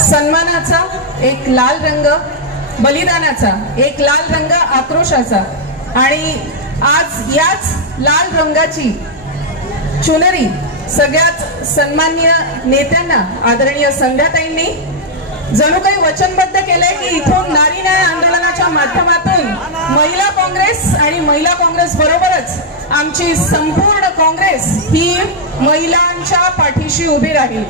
सन्मानाचा एक लाल रंग, बलिदानाचा एक लाल रंग, आक्रोशाचा, आणि आज याच लाल रंगाची चुनरी सगळ्यात सन्माननीय नेत्यांना आदरणीय संध्याताईंनी जणू काही वचनबद्ध केलंय की इथून नारी न्याय आंदोलनाच्या माध्यमातून महिला काँग्रेस आणि महिला काँग्रेस बरोबरच आमची संपूर्ण काँग्रेस ही महिलांच्या पाठीशी उभी राहील।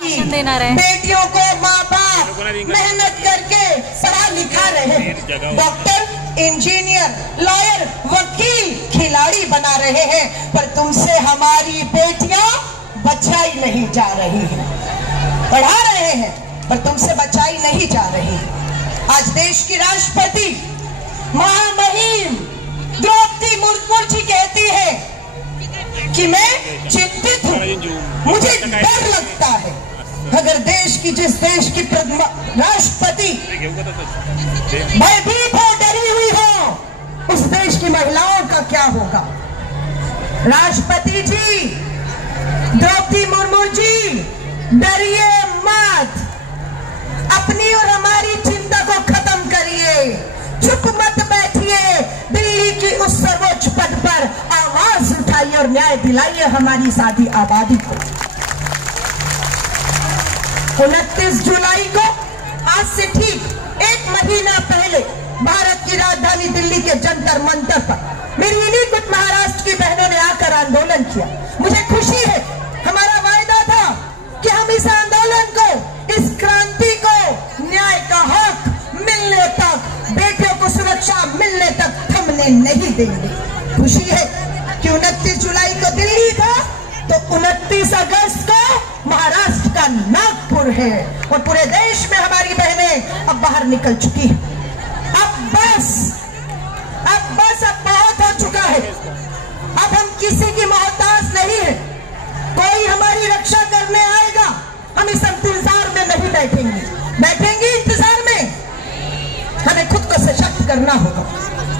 बेटियों को माँ बाप मेहनत करके पढ़ा लिखा रहे, डॉक्टर, इंजीनियर, लॉयर, वकील, खिलाड़ी बना रहे हैं, पर तुमसे हमारी बेटियां बचाई नहीं जा रही हैं। पढ़ा रहे हैं पर तुमसे बचाई नहीं जा रही। आज देश की राष्ट्रपति महामहिम द्रौपदी मुर्मू जी कहती है कि मैं चिंतित हूँ, मुझे डर लगता है। अगर जिस देश की राष्ट्रपति भयभीत हो, डरी हुई हो, उस देश की महिलाओं का क्या होगा? राष्ट्रपति जी, द्रौपदी मुर्मू जी, डरिए मत, अपनी और हमारी चिंता को खत्म करिए, चुप मत बैठिए, दिल्ली की उस सर्वोच्च पद पर आवाज उठाइए और न्याय दिलाइए हमारी साथी आबादी को। 29 जुलाई को आज से ठीक 1 महीना पहले भारत की राजधानी दिल्ली के जंतर मंतर पर मेरी इन्हीं कुछ महाराष्ट्र की बहनों ने आकर आंदोलन किया। मुझे खुशी है, हमारा वायदा था कि हम इस आंदोलन को, इस क्रांति को न्याय का हक मिलने तक, बेटियों को सुरक्षा मिलने तक थमने नहीं देंगे। खुशी है कि 29 जुलाई को दिल्ली था तो 29 अगस्त को महाराष्ट्र का नागपुर है और पूरे देश में हमारी बहनें अब बाहर निकल चुकी हैं। अब बहुत हो चुका है। अब हम किसी की मोहताज नहीं है। कोई हमारी रक्षा करने आएगा, हम इस इंतजार में नहीं बैठेंगे इंतजार में। हमें खुद को सशक्त करना होगा,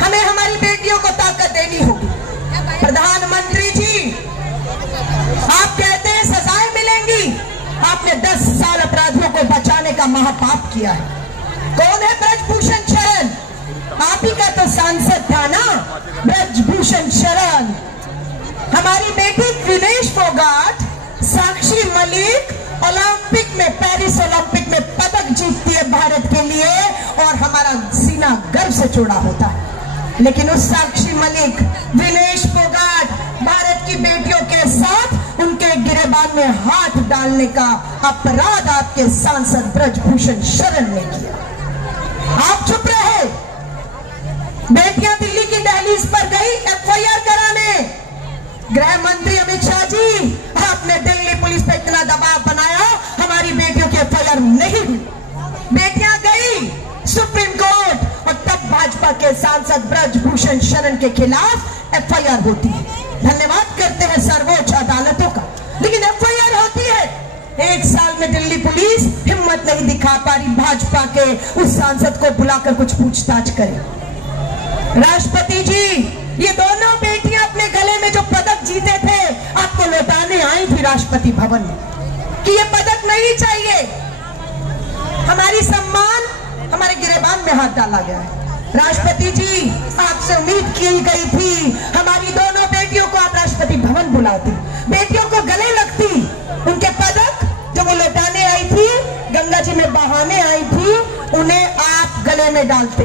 हमें हमारी बेटियों को ताकत देनी होगी। प्रधानमंत्री जी, आप कहते हैं सजाएं मिलेंगी, आपने 10 साल अपराधियों को बचाने का महापाप किया है। कौन है ब्रजभूषण शरण? आप ही का तो सांसद था ना, ब्रजभूषण शरण। हमारी बेटी विनेश फोगाट, साक्षी मलिक ओलंपिक में, पेरिस ओलंपिक में पदक जीतती है भारत के लिए और हमारा सीना गर्व से चौड़ा होता है। लेकिन उस साक्षी मलिक, विनेश फोगाट, भारत की बेटियों के साथ उनके गिरेबान में हाथ डालने का अपराध आपके सांसद ब्रजभूषण शरण ने किया। आप चुप रहे। बेटियां दिल्ली की दहलीज पर गई FIR कराने। गृह मंत्री अमित शाह जी, आपने दिल्ली पुलिस पे इतना दबाव बनाया, हमारी बेटियों की FIR नहीं हुई। बेटियां गई सुप्रीम कोर्ट और तब भाजपा के सांसद ब्रजभूषण शरण के खिलाफ FIR होती है। धन्यवाद करते हैं सर्वोच्च अदालतों का, लेकिन FIR होती है। 1 साल में दिल्ली पुलिस हिम्मत नहीं दिखा पा रही भाजपा के उस सांसद को बुलाकर कुछ पूछताछ करे। राष्ट्रपति जी, ये दोनों बेटियां अपने गले में जो पदक जीते थे आपको लौटाने आई थी राष्ट्रपति भवन में कि ये पदक नहीं चाहिए। हमारी सम्मान, हमारे गिरेबान में हाथ डाला गया है। राष्ट्रपति जी, आपसे उम्मीद की गई थी हमारी दोनों बेटियों को आप राष्ट्रपति भवन बुलाती, बेटियों को गले लगती, उनके पदक जो वो लौटाने आई थी, गंगा जी में बहाने आई थी, उन्हें आप गले में डालते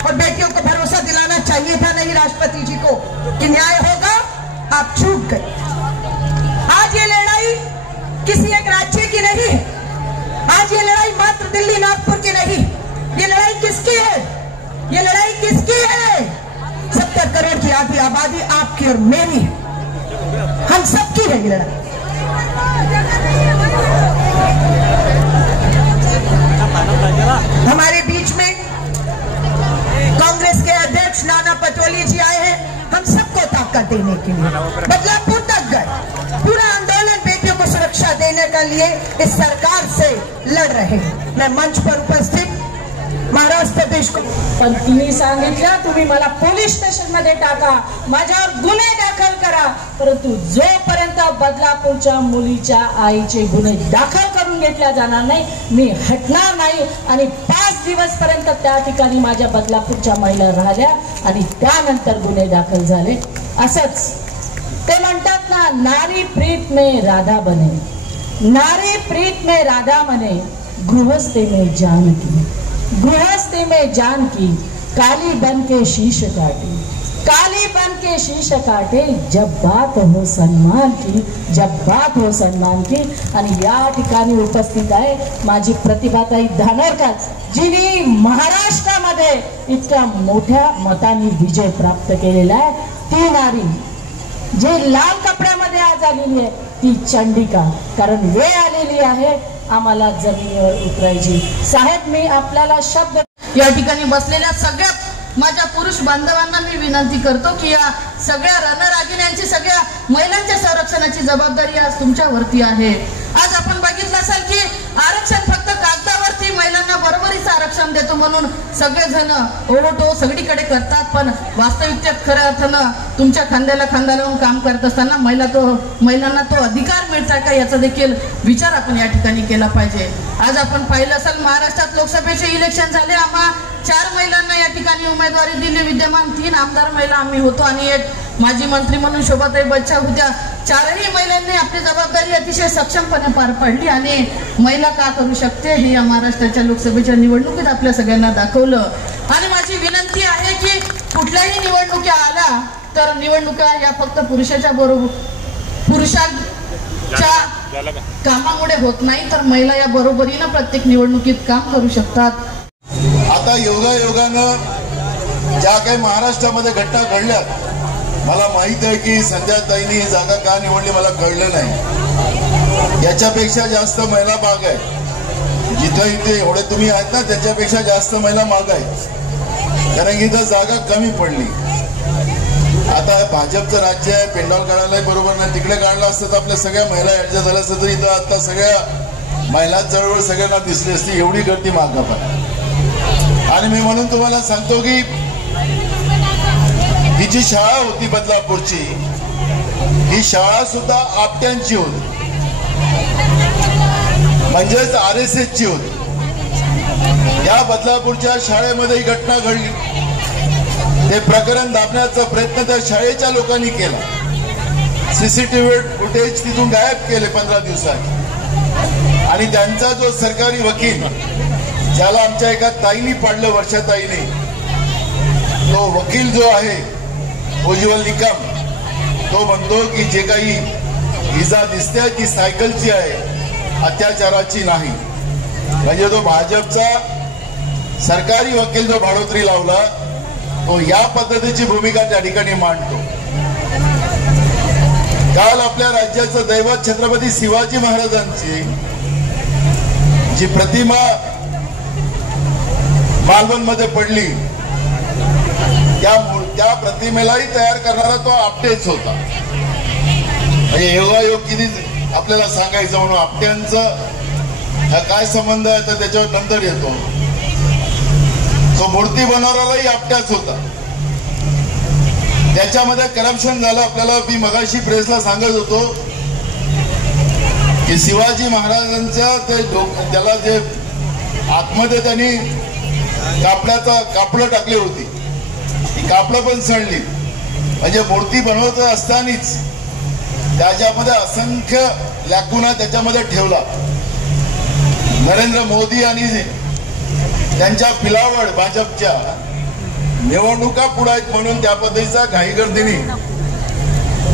और बेटियों को भरोसा दिलाना चाहिए था नहीं राष्ट्रपति जी को कि न्याय होगा। आप चूक गए। आज ये लड़ाई किसी एक राज्य की नहीं है, आज ये लड़ाई मात्र दिल्ली नागपुर की नहीं। ये लड़ाई किसकी है? ये लड़ाई किसकी है? 70 करोड़ की आधी आबादी आपकी और मेरी है, हम सबकी है ये लड़ाई। हमारे बीच में कांग्रेस के अध्यक्ष नाना पटोले जी आए हैं हम सबको ताकत देने के लिए। बदलापुर तक गए, पूरा आंदोलन बेटियों को सुरक्षा देने के लिए इस सरकार से लड़ रहे हैं। मैं मंच पर उपस्थित महाराष्ट्र प्रदेश को। पण तुम्ही सांगितलं तुम्ही मला पोलीस स्टेशन मध्ये टाका, माझ्यावर गुन्हे दाखल करा, परंतु जोपर्यंत बदलापूरच्या मुलीच्या आईचे गुन्हे दाखल करून घेतल्या जाणार नाही मी हटणार नाही। आणि 5 दिवस पर्यंत त्या ठिकाणी माझ्या बदलापूरच्या महिला राहिल्या आणि त्यानंतर गुन्हे दाखल झाले। असंच ते म्हणतात ना, नारी प्रीत में राधा बने, नारी प्रीत में राधा बने, गृहस्थी में जान की, गृहस्थी में जान की, काली बन के शीश काटे, काली बन के शीश काटे, जब बात हो सन्मान की, जब बात हो सन्मान की। आणि या ठिकाणी उपस्थित आहे माझी प्रतिभाताई धानोरकर, जिने महाराष्ट्रामध्ये इतक्या मोठ्या मतांनी विजय प्राप्त केलेला आहे। ती नारी जे लाल कपड्यामध्ये आज आलेली आहे ती चंडिका, कारण वेळ आलेली आहे आम्हाला जमिनीवर उतरायची। साहेब, मी आपल्याला शब्द या ठिकाणी बसलेल्या सगळ्या माझ्या पुरुष बांधवांना मी विनंती करतो की या सगळ्या रणरागिण्यांची, सगळ्या महिलांच्या संरक्षणाची जबाबदारी आज तुमच्यावरती आहे। आज आपण बघितलं असेल की आरक्षण फक्त कागदावरती महिलांना बरोबरीचं आरक्षण देतो म्हणून सगळेजण ओढो सगळीकडे करतात, पण वास्तविकतेत खऱ्या अर्थानं तुमच्या खांद्याला खांदा लावून काम करत असताना महिलांना तो अधिकार मिळतात का याचा देखील विचार आपण या ठिकाणी केला पाहिजे। आज आपण पाहिलं असेल महाराष्ट्रात लोकसभेचे इलेक्शन झाले, आम्हा 4 महिलांना या ठिकाणी उमेदवारी दिली। विद्यमान 3 आमदार महिला आम्ही होतो आणि एक माजी मंत्री म्हणून शोभाताई बच्चा होत्या। 4ही महिलांनी आपली जबाबदारी अतिशय सक्षमपणे पार पाडली आणि महिला का करू शकते हे या महाराष्ट्राच्या लोकसभेच्या निवडणुकीत आपल्या सगळ्यांना दाखवलं। आणि माझी विनंती आहे की कुठल्याही निवडणुका आल्या तर निवडणुका या फक्त पुरुषाच्या कामामुळे होत नाही, तर महिला या बरोबरीनं प्रत्येक निवडणुकीत काम करू शकतात। आता योगायोगानं ज्या काही महाराष्ट्रामध्ये घटना घडल्या, मला माहित आहे की संध्याताईंनी ही जागा का निवडली मला कळलं नाही। याच्यापेक्षा जास्त महिला माग आहे, जिथं इथे एवढे तुम्ही आहेत ना त्याच्यापेक्षा जास्त महिला माग आहेत, कारण की इथं जागा कमी पडली। आता भाजपचं राज्य आहे, पेंडॉल काढायला बरोबर नाही, तिकडे काढलं असतं तर आपल्या सगळ्या महिला ऍडजस्ट झाल्या असतं, तर इथं आता सगळ्या महिला जवळ सगळ्यांना दिसली असती, एवढी गर्दी मागं पण। आणि मी म्हणून तुम्हाला सांगतो की ही जी शाळा होती बदलापूरची, ही शाळा सुद्धा आपट्यांची होती, म्हणजेच RSS ची होती। या बदलापूरच्या शाळेमध्ये ही घटना घडली, ते प्रकरण दाबण्याचा प्रयत्न त्या शाळेच्या लोकांनी केला, CCTV फुटेज तिथून गायब केले 15 दिवसात। आणि त्यांचा जो सरकारी वकील, ज्याला आमच्या एका ताईनी पाडलं, वर्षाताईने, तो वकील जो आहे उज्ज्वल निकम, तो म्हणतो की जे काही इजा दिसते ती सायकलची आहे, अत्याचाराची नाही। म्हणजे तो भाजपचा सरकारी वकील जो भाडोत्री लावला तो या पद्धतीची भूमिका त्या ठिकाणी मांडतो। काल आपल्या राज्याचं दैवत छत्रपती शिवाजी महाराजांची जी प्रतिमा मालवण मध्ये पडली, त्या प्रतिमेलाही तयार करणारा तो आपटेच होता। म्हणजे योगायोग किती आपल्याला सांगायचं म्हणून आपट्यांचा काय संबंध आहे तर त्याच्यावर नंतर येतो। तो मूर्ती बनवणाराही आपट्याच होता, त्याच्यामध्ये करप्शन झालं। आपल्याला मी मगाशी प्रेसला सांगत होतो की शिवाजी महाराजांच्या त्याला जे आतमध्ये त्यांनी कापडं टाकली होती, ती कापडं पण सडली। म्हणजे मूर्ती बनवत असतानाच त्याच्यामध्ये असंख्य लॅकुना त्याच्यामध्ये ठेवला। नरेंद्र मोदी आणि त्यांच्या पिलावड भाजपच्या निवडणुका पुढे आहेत म्हणून त्या पद्धतीचा घाईगर्दीने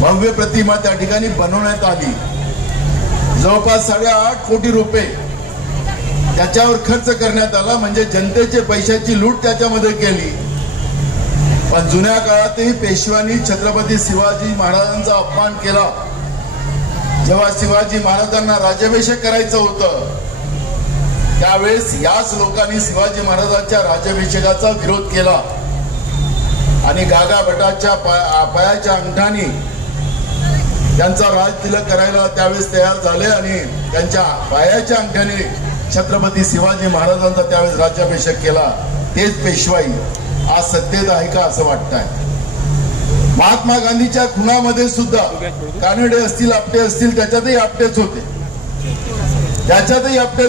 भव्य प्रतिमा त्या ठिकाणी बनवण्यात आली। जवळपास 8.5 कोटी रुपये त्याच्यावर खर्च करण्यात आला, म्हणजे जनतेचे पैशाची लूट त्याच्यामध्ये केली। पण जुन्या काळातही पेशव्यांनी छत्रपती शिवाजी महाराजांचा अपमान केला। जेव्हा शिवाजी महाराजांना राज्याभिषेक करायचं होतं त्यावेळेस याच लोकांनी शिवाजी महाराजांच्या राज्याभिषेकाचा विरोध केला आणि गागा भटाच्या पायाच्या अंगठानी त्यांचा राज तिलक करायला त्यावेळेस तयार झाले आणि त्यांच्या पायाच्या अंगठानी छत्रपती शिवाजी महाराजांचा त्यावेळेस राज्याभिषेक केला, तेच पेशवाई आज सत्तेत आहे का असं वाटतंय. महात्मा गांधीच्या खुनामध्ये सुद्धा कानडे असतील, आपटे असतील, त्याच्यातही आपटेच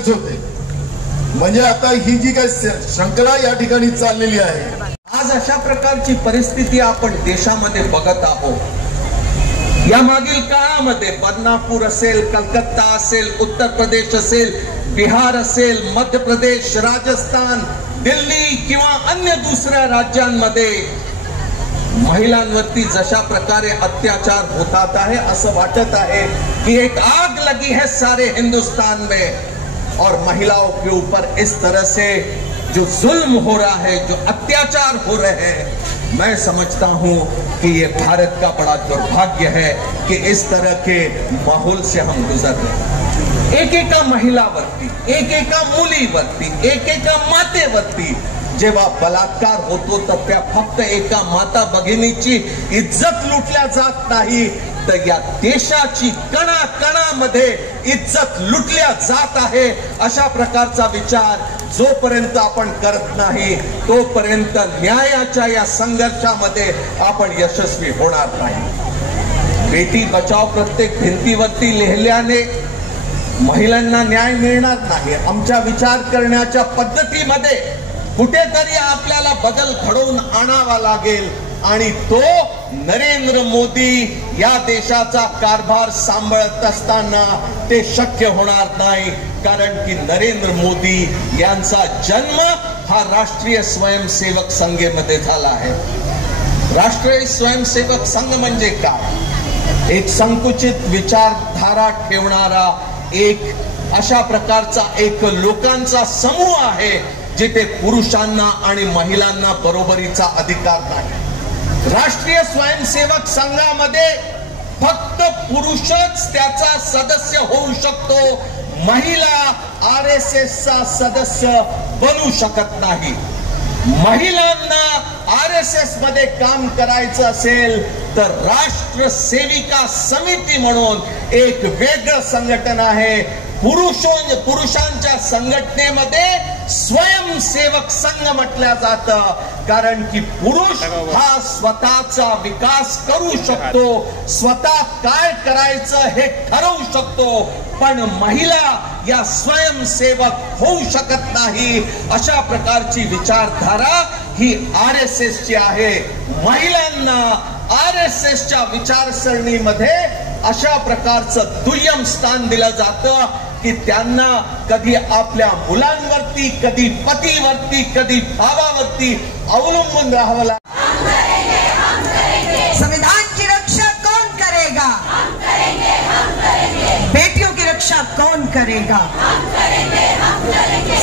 होते. म्हणजे आता ही जी काही श्रंखला या ठिकाणी चाललेली आहे, आज अशा प्रकारची परिस्थिती आपण देशामध्ये बघत आहोत. या मागील काळामध्ये बदनापूर असेल, कलकत्ता असेल, उत्तर प्रदेश असेल, बिहार असेल, मध्य प्रदेश, राजस्थान, दिल्ली किंवा अन्य दुसऱ्या राज्यांमध्ये महिलांवरती जशा प्रकारे अत्याचार होतात आहे, असं वाटत आहे कि एक आग लगी है सारे हिंदुस्तान में और महिलाओं के ऊपर इस तरह से जो जुल्म हो रहा है, जो अत्याचार हो रहे हैं, मैं समझता हूं कि ये भारत का बड़ा दुर्भाग्य है कि इस तरह के माहौल से हम गुजर रहे हैं. एकेका महिलावरती, एकेका मुलीवरती, एकेका मातेवरती जेव्हा बलात्कार होतो तर त्या फक्त एका माता भगिनीची इज्जत लुटल्या जात नाही, तर या देशाची कणाकणामध्ये इज्जत लुटल्या जात आहे. अशा प्रकारचा विचार जोपर्यंत आपण करत नाही तोपर्यंत न्यायाच्या या संघर्षामध्ये आपण यशस्वी होणार नाही. बेटी बचाव प्रत्येक भिंतीवरती लिहिल्याने महिलांना न्याय मिळणार नाही. आमच्या विचार करण्याच्या पद्धतीमध्ये कुठेतरी आपल्याला बदल घडवून आणावा लागेल आणि तो नरेंद्र मोदी या देशाचा कारभार सांभाळत असताना ते शक्य होणार नाही. कारण की नरेंद्र मोदी यांचा जन्म हा राष्ट्रीय स्वयंसेवक संघेमध्ये झाला आहे. राष्ट्रीय स्वयंसेवक संघ म्हणजे काय? एक संकुचित विचारधारा ठेवणारा एक अशा प्रकारचा एक लोकांचा समूह आहे जिथे पुरुषांना आणि महिलांना बरोबरीचा अधिकार नाही. राष्ट्रीय स्वयंसेवक संघामध्ये फक्त पुरुषच त्याचा सदस्य होऊ शकतो, महिला RSS चा सदस्य बनू शकत नाही. महिलांना RSS मध्ये काम करायचं असेल तर राष्ट्र सेविका समिती म्हणून एक वेगळं संघटन आहे. पुरुषांच्या संघटनेमध्ये स्वयंसेवक संघ म्हटलं जातं, कारण की पुरुष हा स्वतःचा विकास करू शकतो, स्वतः काय करायचं हे ठरवू शकतो, पण महिला या स्वयंसेवक होऊ शकत नाही. अशा प्रकारची विचारधारा ही RSS ची आहे. महिलांना RSS च्या विचारसरणीमध्ये अशा प्रकारचं दुय्यम स्थान दिलं जातं की त्यांना कधी आपल्या मुलांवरती, कधी पतीवरती, कधी भावावरती अवलंबून राहावं लागतं. संविधान की रक्षा कौन करेगा? बेटियों की रक्षा कौन करेगा?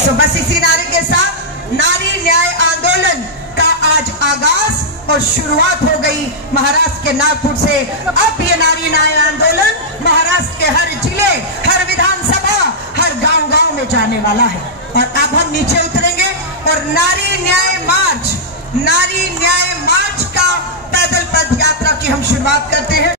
तो बस इसी नारे के साथ नारी न्याय आंदोलन का आज आगाज और शुरुआत हो गई महाराष्ट्र के नागपुर से. अब ये नारी न्याय आंदोलन महाराष्ट्र के हर जिले, हर विधानसभा, हर गांव-गांव में जाने वाला है. और अब हम नीचे उतरेंगे और नारी न्याय मार्च का पैदल पद यात्रा की हम शुरुआत करते हैं.